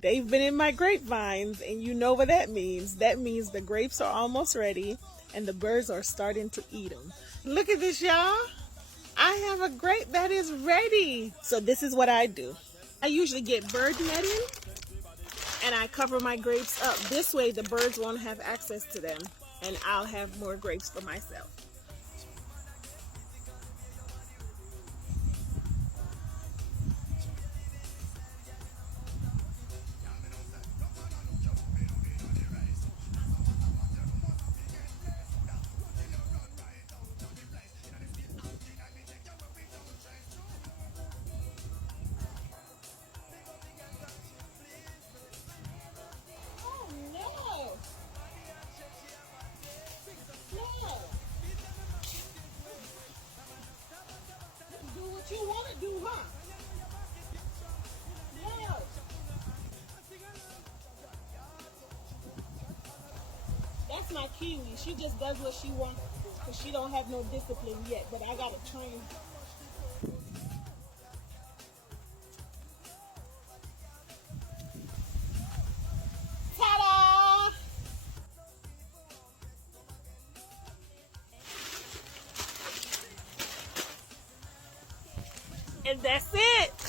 They've been in my grapevines, and you know what that means. That means the grapes are almost ready, and the birds are starting to eat them. Look at this, y'all. I have a grape that is ready. So this is what I do. I usually get bird netting, and I cover my grapes up. This way the birds won't have access to them, and I'll have more grapes for myself. You want to do, huh? Yeah. That's my kiwi. She just does what she wants because she don't have no discipline yet, but I gotta train her. Ta-da! And that's it.